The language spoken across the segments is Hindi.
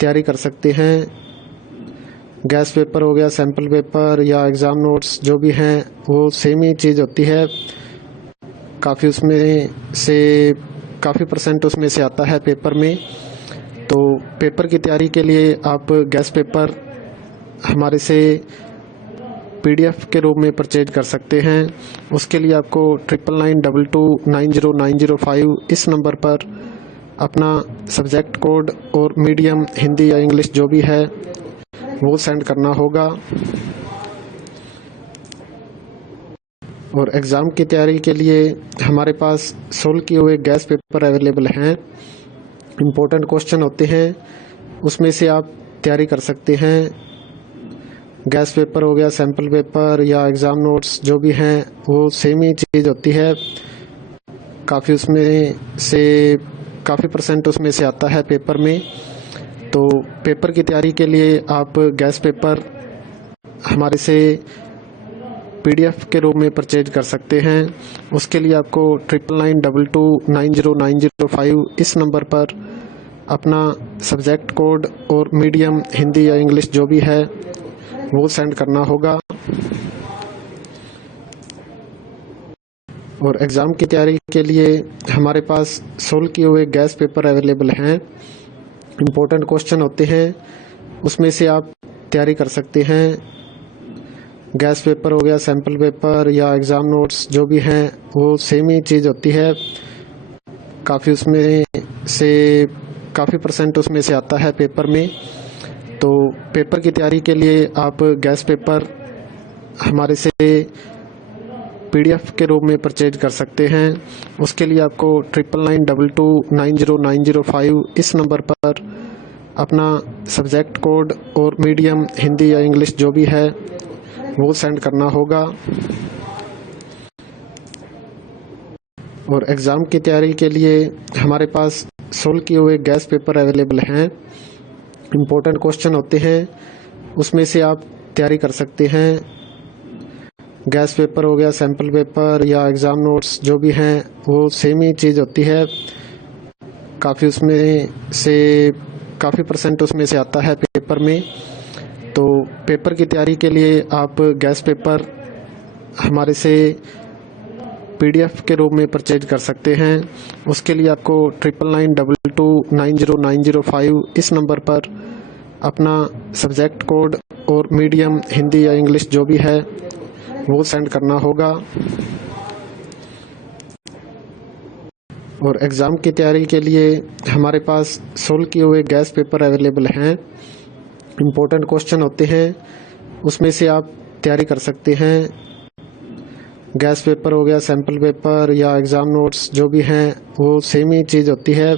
तैयारी कर सकते हैं। गैस पेपर हो गया, सैम्पल पेपर या एग्ज़ाम नोट्स जो भी हैं वो सेम ही चीज़ होती है। काफ़ी उसमें से काफ़ी परसेंट उसमें से आता है पेपर में। तो पेपर की तैयारी के लिए आप गैस पेपर हमारे से PDF के रूप में परचेज कर सकते हैं। उसके लिए आपको 9992290905 इस नंबर पर अपना सब्जेक्ट कोड और मीडियम हिंदी या इंग्लिश जो भी है वो सेंड करना होगा। और एग्ज़ाम की तैयारी के लिए हमारे पास सोल्व किए हुए गैस पेपर अवेलेबल हैं। इम्पोर्टेंट क्वेश्चन होते हैं, उसमें से आप तैयारी कर सकते हैं। गैस पेपर हो गया, सैम्पल पेपर या एग्ज़ाम नोट्स जो भी हैं वो सेम ही चीज़ होती है। काफ़ी उसमें से काफ़ी परसेंट उसमें से आता है पेपर में। तो पेपर की तैयारी के लिए आप गैस पेपर हमारे से PDF के रूप में परचेज कर सकते हैं। उसके लिए आपको 9992290905 इस नंबर पर अपना सब्जेक्ट कोड और मीडियम हिंदी या इंग्लिश जो भी है वो सेंड करना होगा। और एग्ज़ाम की तैयारी के लिए हमारे पास सोल्व किए हुए गैस पेपर अवेलेबल हैं। इम्पोर्टेंट क्वेश्चन होते हैं, उसमें से आप तैयारी कर सकते हैं। गैस पेपर हो गया, सैम्पल पेपर या एग्ज़ाम नोट्स जो भी हैं वो सेम ही चीज़ होती है। काफ़ी उसमें से काफ़ी परसेंट उसमें से आता है पेपर में। तो पेपर की तैयारी के लिए आप गैस पेपर हमारे से PDF के रूप में परचेज कर सकते हैं। उसके लिए आपको 9992290905 इस नंबर पर अपना सब्जेक्ट कोड और मीडियम हिंदी या इंग्लिश जो भी है वो सेंड करना होगा। और एग्ज़ाम की तैयारी के लिए हमारे पास सोल्व किए हुए गैस पेपर अवेलेबल हैं। इम्पोर्टेंट क्वेश्चन होते हैं, उसमें से आप तैयारी कर सकते हैं। गैस पेपर हो गया, सैम्पल पेपर या एग्ज़ाम नोट्स जो भी हैं वो सेम ही चीज़ होती है। काफ़ी उसमें से काफ़ी परसेंट उसमें से आता है पेपर में। तो पेपर की तैयारी के लिए आप गैस पेपर हमारे से PDF के रूप में परचेज कर सकते हैं। उसके लिए आपको 9992290905 इस नंबर पर अपना सब्जेक्ट कोड और मीडियम हिंदी या इंग्लिश जो भी है वो सेंड करना होगा। और एग्ज़ाम की तैयारी के लिए हमारे पास सोल्व किए हुए गैस पेपर अवेलेबल हैं। इम्पोर्टेंट क्वेश्चन होते हैं, उसमें से आप तैयारी कर सकते हैं। गैस पेपर हो गया, सैम्पल पेपर या एग्ज़ाम नोट्स जो भी हैं वो सेम ही चीज़ होती है।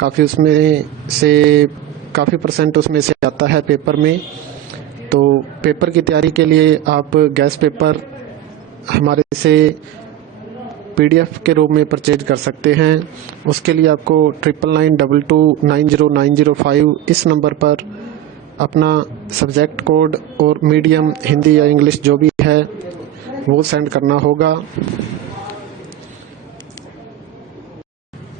काफ़ी उसमें से काफ़ी परसेंट उसमें से आता है पेपर में। तो पेपर की तैयारी के लिए आप गैस पेपर हमारे से PDF के रूप में परचेज कर सकते हैं। उसके लिए आपको 9992290905 इस नंबर पर अपना सब्जेक्ट कोड और मीडियम हिंदी या इंग्लिश जो भी है वो सेंड करना होगा।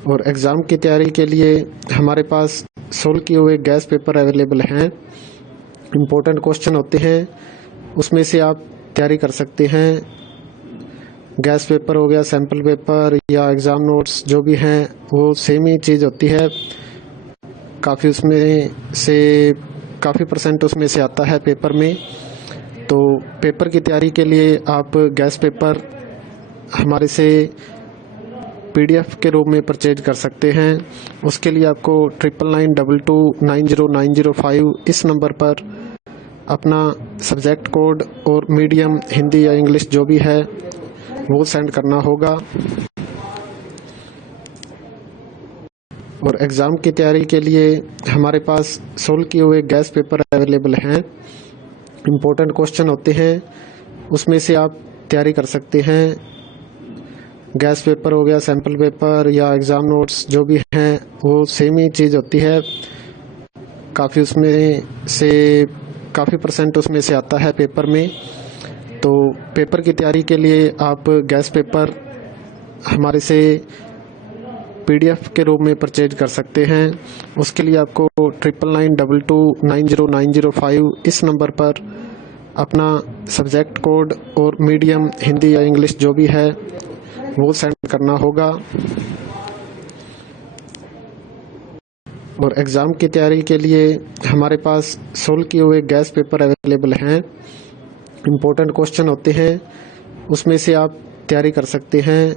और एग्ज़ाम की तैयारी के लिए हमारे पास सोल्व किए हुए गैस पेपर अवेलेबल हैं। इम्पोर्टेंट क्वेश्चन होते हैं, उसमें से आप तैयारी कर सकते हैं। गैस पेपर हो गया, सैम्पल पेपर या एग्ज़ाम नोट्स जो भी हैं वो सेम ही चीज़ होती है। काफ़ी उसमें से काफ़ी परसेंट उसमें से आता है पेपर में। तो पेपर की तैयारी के लिए आप गैस पेपर हमारे से PDF के रूप में परचेज कर सकते हैं। उसके लिए आपको 9992290905 इस नंबर पर अपना सब्जेक्ट कोड और मीडियम हिंदी या इंग्लिश जो भी है वो सेंड करना होगा। और एग्ज़ाम की तैयारी के लिए हमारे पास सोल्व किए हुए गैस पेपर अवेलेबल हैं। इम्पोर्टेंट क्वेश्चन होते हैं, उसमें से आप तैयारी कर सकते हैं। गैस पेपर हो गया, सैम्पल पेपर या एग्ज़ाम नोट्स जो भी हैं वो सेम ही चीज़ होती है। काफ़ी उसमें से काफ़ी परसेंट उसमें से आता है पेपर में। तो पेपर की तैयारी के लिए आप गैस पेपर हमारे से PDF के रूप में परचेज कर सकते हैं। उसके लिए आपको 9992290905 इस नंबर पर अपना सब्जेक्ट कोड और मीडियम हिंदी या इंग्लिश जो भी है वो सेंड करना होगा। और एग्ज़ाम की तैयारी के लिए हमारे पास सोल्व किए हुए गैस पेपर अवेलेबल हैं। इम्पोर्टेंट क्वेश्चन होते हैं, उसमें से आप तैयारी कर सकते हैं।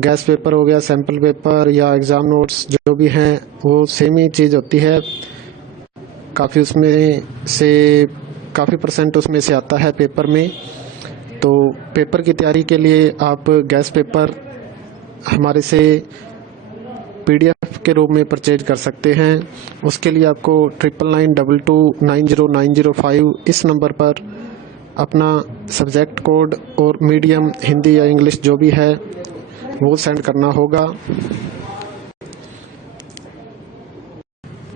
गैस पेपर हो गया, सैम्पल पेपर या एग्ज़ाम नोट्स जो भी हैं वो सेम ही चीज़ होती है। काफ़ी परसेंट उसमें से आता है पेपर में। तो पेपर की तैयारी के लिए आप गैस पेपर हमारे से PDF के रूप में परचेज कर सकते हैं। उसके लिए आपको 9992290905 इस नंबर पर अपना सब्जेक्ट कोड और मीडियम हिंदी या इंग्लिश जो भी है वो सेंड करना होगा।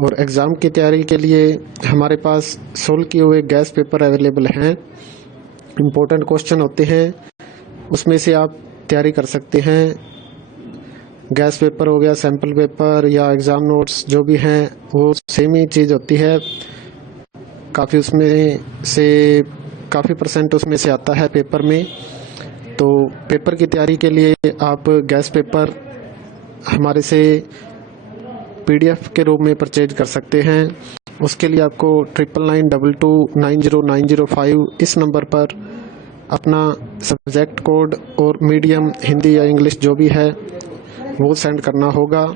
और एग्ज़ाम की तैयारी के लिए हमारे पास सोल्व किए हुए गैस पेपर अवेलेबल हैं। इम्पोर्टेंट क्वेश्चन होते हैं, उसमें से आप तैयारी कर सकते हैं। गैस पेपर हो गया, सैम्पल पेपर या एग्ज़ाम नोट्स जो भी हैं वो सेम ही चीज़ होती है। काफ़ी परसेंट उसमें से आता है पेपर में। तो पेपर की तैयारी के लिए आप गैस पेपर हमारे से PDF के रूप में परचेज कर सकते हैं। उसके लिए आपको 9992290905 इस नंबर पर अपना सब्जेक्ट कोड और मीडियम हिंदी या इंग्लिश जो भी है वो सेंड करना होगा।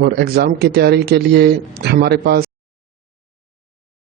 और एग्ज़ाम की तैयारी के लिए हमारे पास